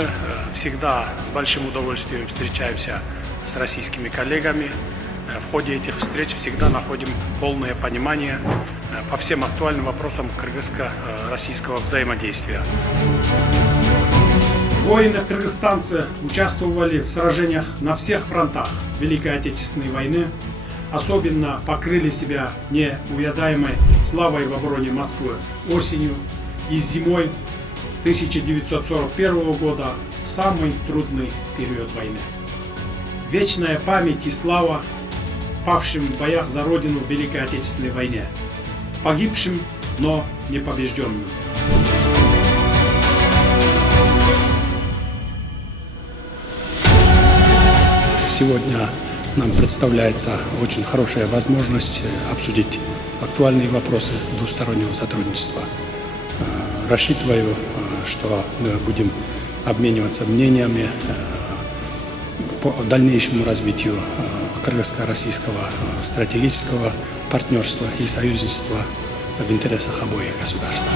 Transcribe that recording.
мы всегда с большим удовольствием встречаемся с российскими коллегами. В ходе этих встреч всегда находим полное понимание по всем актуальным вопросам кыргызско-российского взаимодействия. Воины-кыргызстанцы участвовали в сражениях на всех фронтах Великой Отечественной войны, особенно покрыли себя неувядаемой славой в обороне Москвы осенью и зимой 1941 года в самый трудный период войны. Вечная память и слава павшим в боях за Родину в Великой Отечественной войне, погибшим, но не побежденным. Сегодня нам представляется очень хорошая возможность обсудить актуальные вопросы двустороннего сотрудничества. Рассчитываю, что мы будем обмениваться мнениями по дальнейшему развитию кыргызско-российского стратегического партнерства и союзничества в интересах обоих государств.